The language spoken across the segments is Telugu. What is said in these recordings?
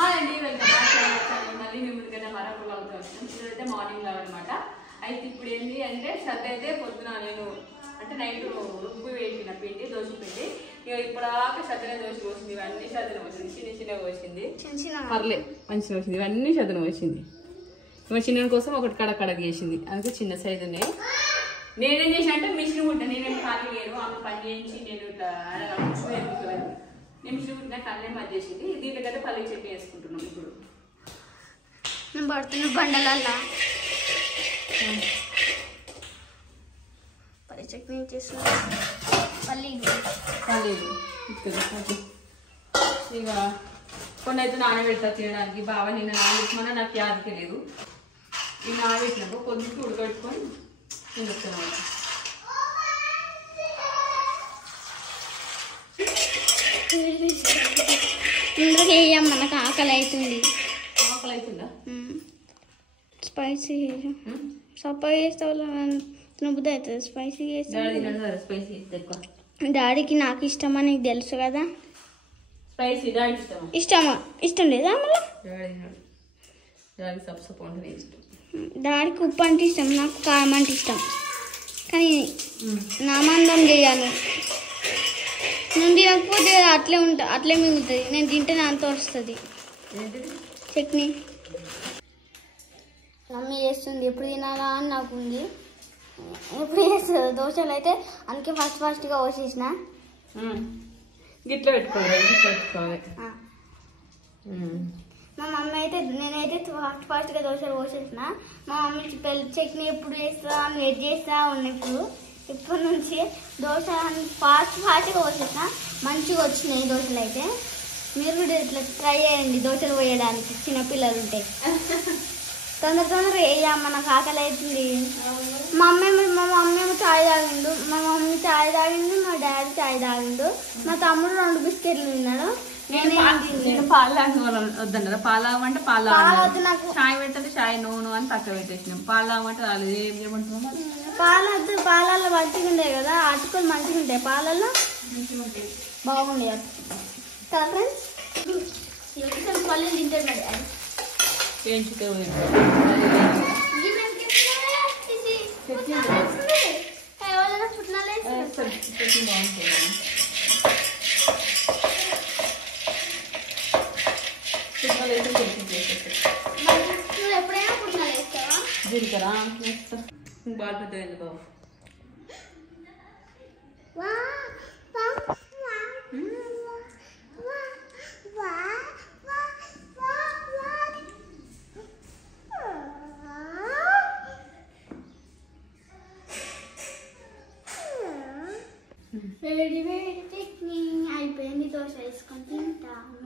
హాయ్ అండి, welcome back to our channel. మళ్ళీ మీ ముందుకైతే మరొక వ్లాగ్తో వచ్చాను. ఇదైతే మార్నింగ్ వ్లాగ్ అనమాట. అయితే ఇప్పుడు ఏంటి అంటే శ్రద్ధ అయితే పొద్దున నేను అంటే నైట్ రుబ్బు వేసిన పిండి దోశ పిండి ఇక ఇప్పటిదాకా శ్రద్ధనే దోశ పోసింది. ఇవన్నీ శ్రద్ధనే వచ్చింది, చిన్న చిన్నగా పోసింది, పర్లేదు మంచిగా వచ్చింది. ఇవన్నీ శ్రద్ధనే వచ్చింది. ఇవ చిన్న కోసం ఒకటి కడక్ చేసింది, అందుకే చిన్న సైజు ఉన్నాయి. నేనేం చేసిన అంటే మిషన్ కుట్ట, నేనేం ఖాళీ లేను, ఆమె పని చేయించి నేను ఇట్లా నేను మిషన్ కుట్టిన కళ్ళే మధ్య చేసింది. దీంట్లోకైతే పల్లి చట్నీ వేసుకుంటున్నాం. ఇప్పుడు నేను పడుతున్న బండలల్లా పల్లి చట్నీ చేస్తున్నా. పల్లీలు ఇక కొన్ని అయితే నానబెడతా తినడానికి. బాగా నిన్న నానబెట్టమన్నా నాకు యాద తెలియదు. ఈ నానబెట్టినాక కొంచెం ఉడకట్టుకొని తినొస్తున్నాను. ఇందులో వేయం, మనకు ఆకలి అవుతుంది. ఆకలి అవుతుందా? స్పైసీ సప్పగా చేస్తే నువ్వుది అవుతుంది. స్పైసీ చేస్తే స్పైసీ ఎక్కువ. డాడీకి నాకు ఇష్టమని నీకు తెలుసు కదా. స్పైసీ డాడీ ఇష్టం లేదా మళ్ళీ? డాడీ సప్సప్ అంటే ఇష్టం. డాడీకి ఉప్పు అంటే ఇష్టం, నాకు కారం అంటే ఇష్టం. కానీ నా మందం చేయాలి. నేను తినకపోతే అట్లే మిగులుతుంది. నేను తింటే అంత వస్తుంది చట్నీ. మమ్మీ చేస్తుంది, ఎప్పుడు తినాలా అని నాకు ఉంది. ఎప్పుడు చేస్తుంది దోశలు అయితే, అందుకే ఫాస్ట్గా పోసేసిన. గిట్ల పెట్టుకోవాలి. మా మమ్మీ అయితే నేనైతే ఫాస్ట్గా దోశలు పోసేసిన. మా మమ్మీ చట్నీ ఎప్పుడు చేస్తా అని వెయిట్ చేస్తా ఉన్నప్పుడు ఇప్పటి నుంచి దోశ ఫాస్ట్గా పోసేసిన. మంచిగా వచ్చినాయి దోశలు అయితే. మీరు కూడా ఇట్లా ట్రై చేయండి దోశలు పోయడానికి. చిన్నపిల్లలు ఉంటే తొందరగా వేయమ్మా, నాకు ఆకలి అవుతుంది. మా మమ్మీ చాయ్ తాగిండు, మా మమ్మీ చాయ్ తాగిండు, మా డాడీ చాయ్ తాగిండు, మా తమ్ముడు 2 బిస్కెట్లు తిన్నాడు. నేను పాలు వద్దన్నారా? పాలు తాగమంటే పాలు తాగదు, నాకు చాయ్ పెట్టండి చాయ్ నూనె అని పక్క పెట్టేసినాం. పాలు తాగమంటే రాలేదు. ఏం చేయమంటున్నాం? పాలొద్దు, పాలల్లో మంచిగా ఉంటాయి కదా, అటుకొని మంచిగా ఉంటాయి. పాలల్లో బాగుండే కదా ఫ్రెండ్స్. పల్లెలు తింటాడు మరి వేయించుకే ఎప్పుడైనా పుట్నాలు వేస్తావా? జీలకర్ర బాగా పెద్దది బాబు. వేడి వేడి చట్నీ అయిపోయింది. దోశ వేసుకొని తింటాను.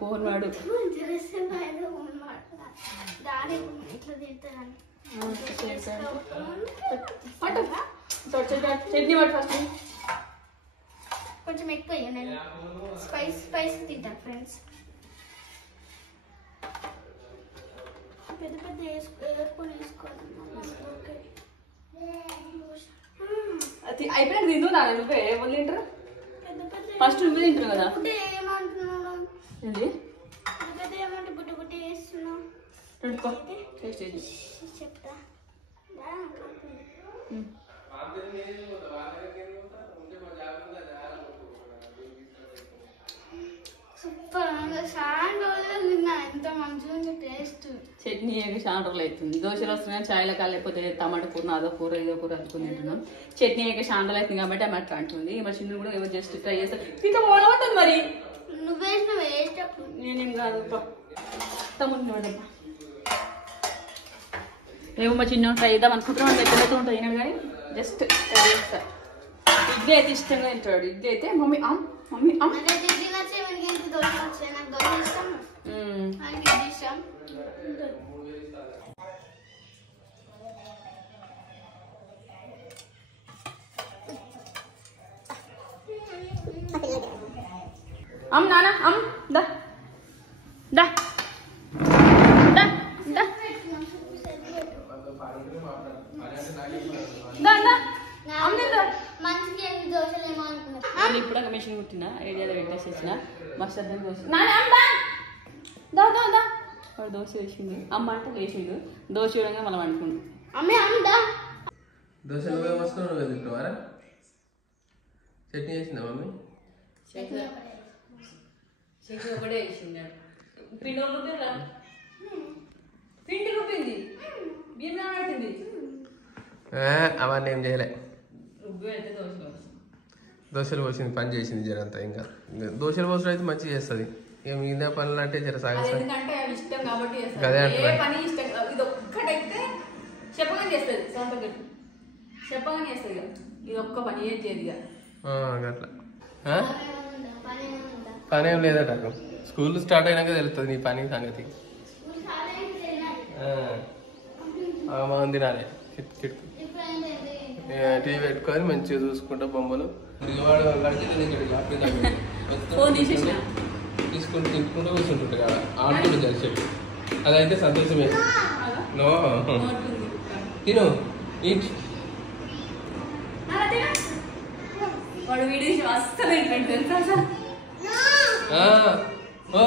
పోర్వాడు డాడీ ఇట్లా తింటాను. చట్నీ పట్టు ఫస్ట్. కొంచెం ఎక్కువ నేను స్పైస్ తింటాను ఫ్రెండ్స్. పెద్ద పెద్ద ఏర్కొని వేసుకోవాలి. అయిపోయినా తిందు నాన్న. నువ్వే ఎవరు తింటారు? ఫస్ట్ నువ్వే తింటారు కదా. ఏమంటున్నాడు? ఏంటి పెద్ద ఏమంటే బుట్ట బుట్ట వేస్తున్నావు? చెప్తా. సూపర్, చాలా రోజులు తిన్నా. ఎంత మంచిగా ఉంది టేస్ట్. చట్నీ చాలా రోజులు అవుతుంది. దోశలు వస్తున్నాయి, చాయ్ల కాలు లేకపోతే టమాటా కూర, అదో కూర ఇదో కూర అనుకుని తింటున్నాం. చట్నీ చాలా రోజులు అవుతుంది కాబట్టి ఆమె అట్లా అంటుంది. మా చిన్న కూడా ఎవరు జస్ట్ ట్రై చేస్తారు. ఇంకా ఓడవుతుంది మరి. నువ్వేసినప్పుడు నేనేం కాదు తమ్ముడు పడబ్బా. ఏమో మా చిన్న ట్రై చేద్దాం అనుకుంటున్నాం. ఎక్కడైతే ఉంటుంది తినడు కానీ జస్ట్ ట్రై చేస్తా. ఇడ్లీ అయితే ఇష్టంగా తింటాడు. ఇడ్లీ అయితే మమ్మీ మమ్మీ నానా దా దా దా దా దా దా మంచిగా దోశలు ఏమో అనుకున్నా. ఇప్పుడు ఒక మిషన్ కుట్టిన ఐడియాలో పెట్టేసి వచ్చిన మస్తు అర్థం దోశ వాడు దోశ వేసిండు అమ్మ అంటే వేసిండు దోశ వేయడంగా మనం అనుకుండు దోశ నువ్వే వస్తున్నావు నువ్వే తింటున్నావారా చట్నీ చేసిందా మమ్మీ శేఖర్ ఒకటే వేసిండు పిండి రూపిందా పిండి రూపింది బియ్యం పెట్టింది అవన్నీ ఏం చేయలే రుబ్బు అయితే దోశలు పోసింది పని చేసింది జరంతా ఇంకా దోశలు పోసడం అయితే మంచిగా చేస్తుంది ఇక మిగతా పనులు అంటే జర ఎందుకంటే ఇష్టం కాబట్టి పని ఇష్టం ఇది ఒక్కటైతే చెప్పగానే చేస్తుంది సొంత చెప్పగానే చేస్తుంది ఇది ఒక్క పని ఏం చేయదు అట్లా పని ఏం లేదట స్కూల్ స్టార్ట్ అయినాక తెలుస్తుంది నీ పని సంగతి మంది నానే టీవీ పెట్టుకొని మంచిగా చూసుకుంటా బొమ్మలు తీసుకుంటూ తింటుకుంటూ కూర్చుంటుంటే కదా ఆడుకుంటూ కలిసేట్టు అదైతే సంతోషమే నో తిను ఈట్ వాడు వీడియో అస్సలు తెలుసా ఓ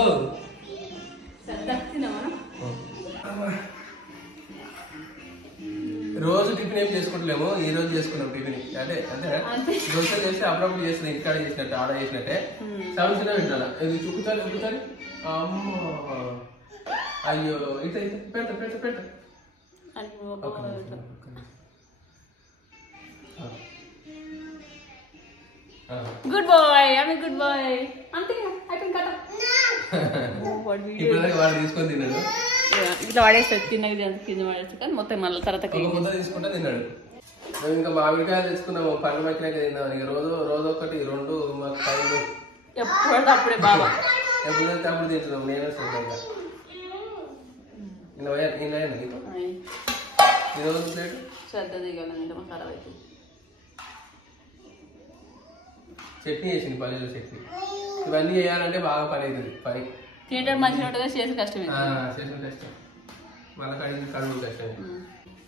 రోజు టిఫిన్ ఏం చేసుకుంటలేము ఈ రోజు చేసుకున్నాం టిఫిన్ అంటే అంతే దోశ చేసి అప్పుడప్పుడు చేస్తుంది ఇంటికాడ చేసినట్టే ఆర్డర్ చేసినట్టే సమస్యనే వింటాను ఇది చుక్కుతారు అమ్మో అయ్యో ఇట్లా పెడతా పెడతా పెడతా గుడ్ బాయ్ ఐ గుడ్ బాయ్ అంతే అయిపోయింది కదా వాడు తీసుకొని తిన్నాడు ఇట్లా వాడేస్తాడు కింద కింద వాడేస్తాడు కానీ మొత్తం మళ్ళీ తర్వాత తీసుకుంటే తిన్నాడు మేము ఇంకా మామిడికాయలు తెచ్చుకున్నాము పండు మక్కినాక తిన్నాం ఇక రోజు ఒకటి 2 ఎప్పుడు అప్పుడే బాబా ఎప్పుడు అప్పుడు తింటున్నాం నేనే ఈరోజు ప్లేట్ శ్రద్ధ దిగాలంటే మాకు ఖరాబ్ అవుతుంది చట్నీ చేసింది పల్లెలు చట్నీ ఇవన్నీ చేయాలంటే బాగా పని అవుతుంది పని తినడం మంచిగా ఉంటుంది చేసి కష్టమే చేసిన కష్టం మళ్ళీ కడుగు కష్టమే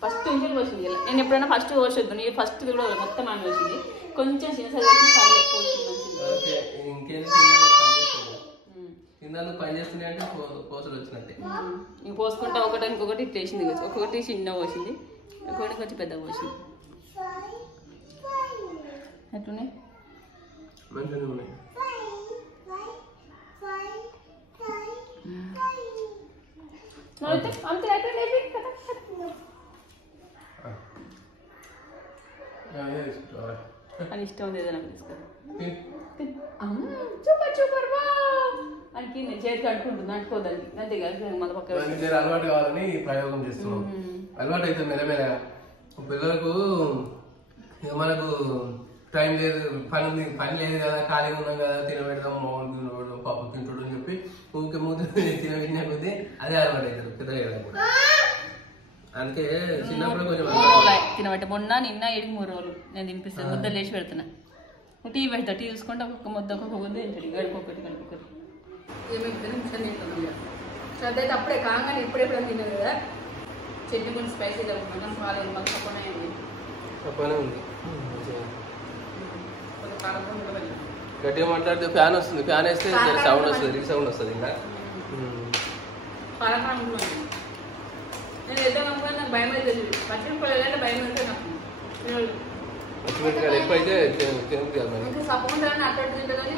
ఫస్ట్ ఇంటికి పోసింది నేను ఎప్పుడైనా ఫస్ట్ పోసొద్దు నీ ఫస్ట్ కూడా మొత్తం అని పోసింది కొంచెం ఇంకేం తిన్నందుకు పని చేస్తుంది అంటే పోసలు వచ్చినట్టే ఇంక పోసుకుంటా ఒకటి ఇంకొకటి ఇట్టేసింది ఒక్కొక్కటి చిన్న పోసింది ఇంకొకటి కొంచెం పెద్ద పోసింది ఎట్లున్నాయి మంచిగా ఉన్నాయి అంతే అయిపోయింది అని ఇష్టం ఉంది ఏదైనా సూపర్ సూపర్ అని చేతికి అంటుకుంటుంది అంటుకోదాన్ని అంతే కదా మన పక్క అలవాటు కావాలని ప్రయోగం చేస్తున్నాం అలవాటు అయితే మెల్లమెల్ల పిల్లలకు మనకు టైం లేదు పని లేదు కదా ఖాళీగా ఉన్నాం కదా తినబెడదాం మామూలు తినబెడదాం పప్పు తింటాడు అని చెప్పి ఊరికే మూత తినబెట్టిన కొద్దీ అదే అలవాటు అవుతారు పెద్దగా అందుకే చిన్నప్పుడు కొంచెం తినబెట్ట మొన్న నిన్న 7-3 రోజులు నేను తినిపిస్తాను ముద్ద లేచి పెడుతున్నా టీవీ పెడతా టీవీ చూసుకుంటే ఒక్కొక్క ముద్ద ఒక్కొక్క ముద్ద తింటాడు గడుకొకటి శ్రద్ధ అయితే అప్పుడే కాగానే ఎప్పుడెప్పుడు తిన్నాను కదా చట్నీ కొంచెం స్పైసీ తగ్గుతున్నాం కాలేదు మాకు తప్పనే ఉంది గట్టిగా మాట్లాడితే ఫ్యాన్ వస్తుంది ఫ్యాన్ వేస్తే సౌండ్ వస్తుంది రీసౌండ్ వస్తుంది ఇంకా నేను వెళ్తాను అనుకున్నా నాకు భయం అయితే పచ్చిమిరపకాయలు భయం అయితే నాకు పచ్చిమిరపకాయలు ఎక్కువ అయితే తినదు కదా ఇంకా సపోర్ట్ అట్లా తింటుందని